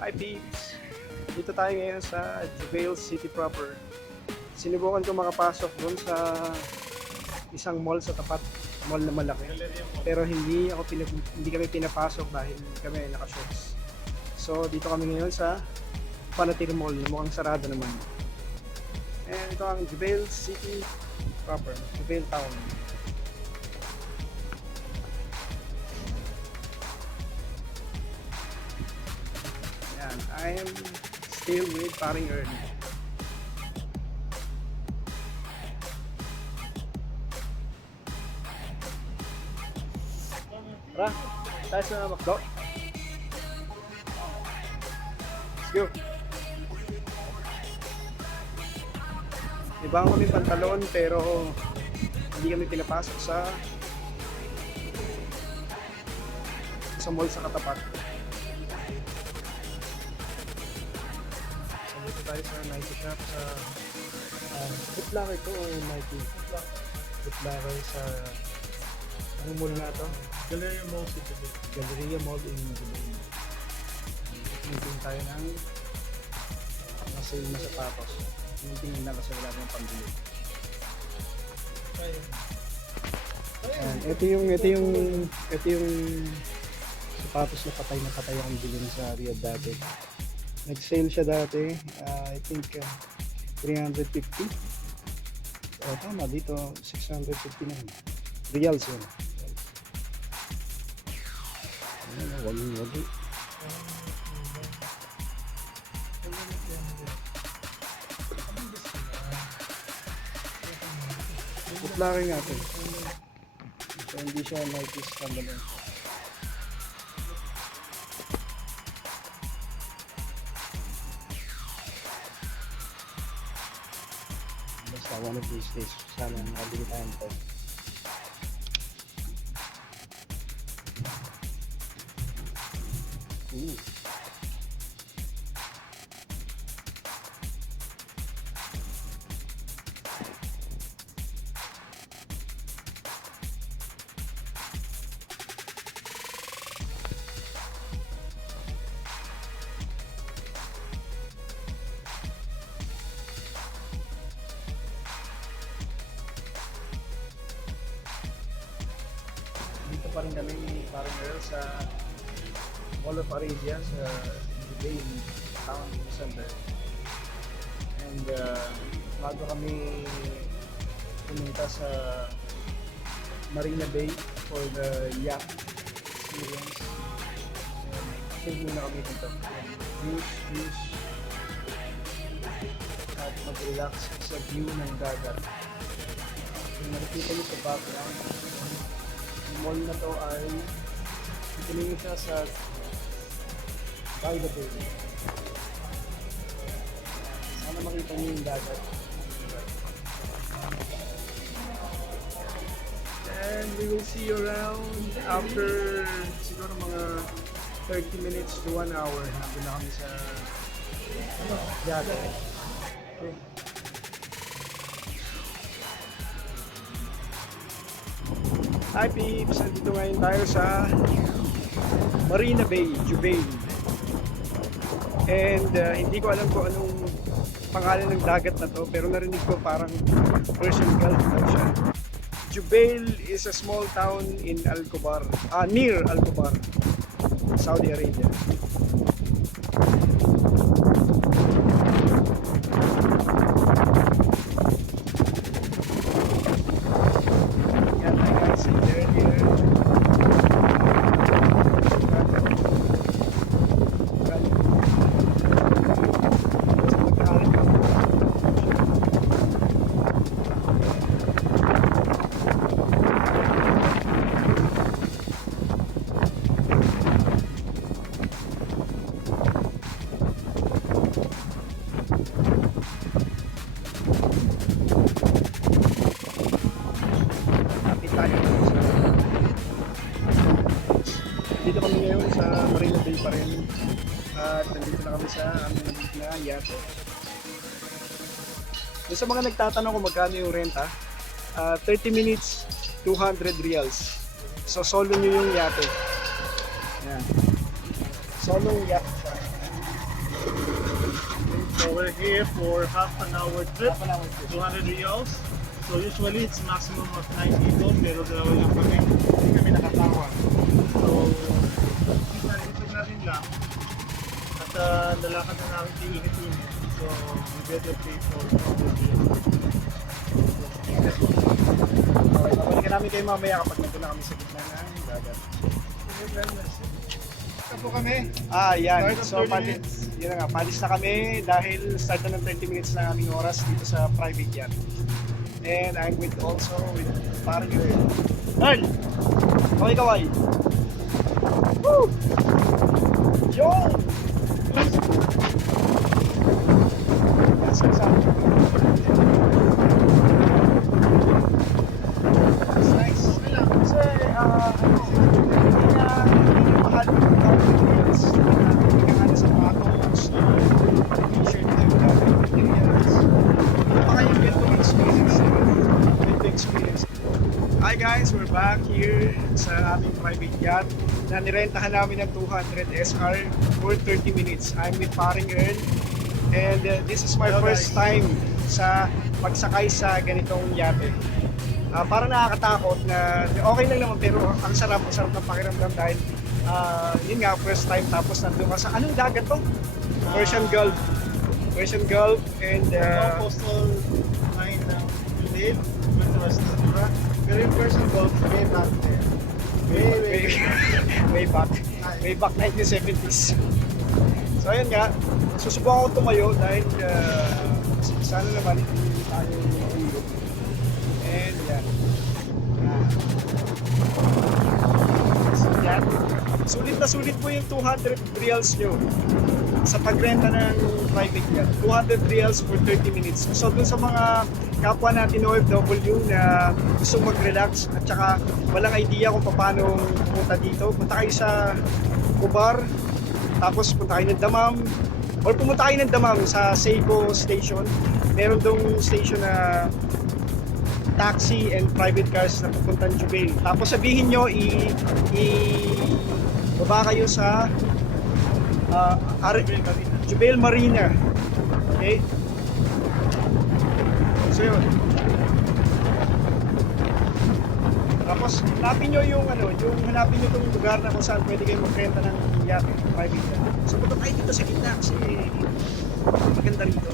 Hi peeps! Dito tayo ngayon sa Jubail City proper. Sinubukan ko makapasok doon sa isang mall sa tapat, mall na malaki. Pero hindi kami pinapasok dahil kami ay naka-shorts. So dito kami ngayon sa Panatir Mall na mukhang sarado naman. And ito ang Jubail City proper, Jubail Town. I am still with paring early. Tara, tayo sa McDo. Let's go. Ibang kami pantalon pero hindi kami pinapasok sa mall sa katapat. Dito tayo sa Nike shop sa Footlocker to o Nike? Footlocker sa anong mall na to? Galleria Mall City. Galleria Mall in Jubail. Tingin tayo ng sale na sapatos. Tingin na kasi wala ng pambili. Ito yung sapatos na patay akong bilhin sa Riyadh dati. Nag-sale siya dati, I think 350. Tama, dito 659 reals yun. Wagi. Putlaki nga ito. So hindi siya Nike standalone. Basta one of these days, sana makabili tayo nito. Dito pa rin kami parang sa Mall of Arabia sa Jubail Town Center. And bago kami pumunta sa Marina Bay for the yacht experience, chill muna kami dito. Views at mag-relax sa view ng dagat. Kung nakikita nyo sa background, yung mall na to ay itinigin siya sa by the bay. Sana makita nyo yung dagat. And we will see you around after siguro mga 30 minutes to 1 hour. Nandun na kami sa yacht. Okay. Hi peeps! Nandito ngayon tayo sa Marina Bay, Jubail. And hindi ko alam kung anong pangalan ng dagat na to, pero narinig ko parang Persian Gulf daw siya. Jubail is a small town in Al-Khobar, near Al-Khobar, Saudi Arabia. Dito kami ngayon sa Marina Bay pa rin at nandito na kami sa aming na yacht. Sa mga nagtatanong kung magkano yung renta, 30 minutes, 200 reals. So solo nyo yung yate. Ayan. Solo yacht siya. So we're here for half an hour trip, Half an hour trip. 200 reals. So usually it's maximum of 9 people, pero dalawa lang kami. Hindi kami nakatawag. So, isip natin lang. At lalakad na namin tiinit-init. So, we better pay for 200 reals. Okay, babalikan namin kayo mamaya kapag nandun na kami sa gitna ng dagat. Ito po kami. Yan. Start of So, 30 minutes. yun na nga, palis na kami dahil start na ng 30 minutes na aming oras dito sa private yacht. And I'm also with parang Earl. Earl! Kaway-kaway! Woo! Yun! Saan? It's nice. Kasi, hindi na mahal materials. Hindi ka sa patos, t-shirt na materials. Baka yung get to experience. Get to experience. Hi guys, we're back here sa aming private yacht na nirentahan namin ng 200 SR for 30 minutes. I'm with paring Earl and this is my first time sa pagsakay sa ganitong yate. Parang nakakatakot na okay lang naman pero ang sarap ng pakiramdam dahil yun nga first time tapos nandun ka sa anong dagat to? Persian Gulf and Coastal line ng Jubail, West Sura. Pero yung Persian Gulf, way back there. way back 1970s. So ayun nga, susubukan ko tumayo dahil sana naman hindi tayo mahulog. And yan. Yan. Sulit po yung 200 reals nyo sa pagrenta ng private yacht. 200 reals for 30 minutes. So dun sa mga kapwa natin OFW na gustong mag-relax at saka walang idea kung paano pumunta dito, punta kayo sa Kubar, tapos punta kayo ng Damam, or pumunta kayo ng Damam sa Seiko Station. Meron dong station na taxi and private cars na pupuntang Jubail. Tapos sabihin nyo, baba kayo sa Jubail Marina. Okay? So yun. Tapos hanapin nyo yung itong lugar na kung saan pwede kayo magrenta ng yacht, private yacht. So punta tayo dito sa gitna kasi maganda rito.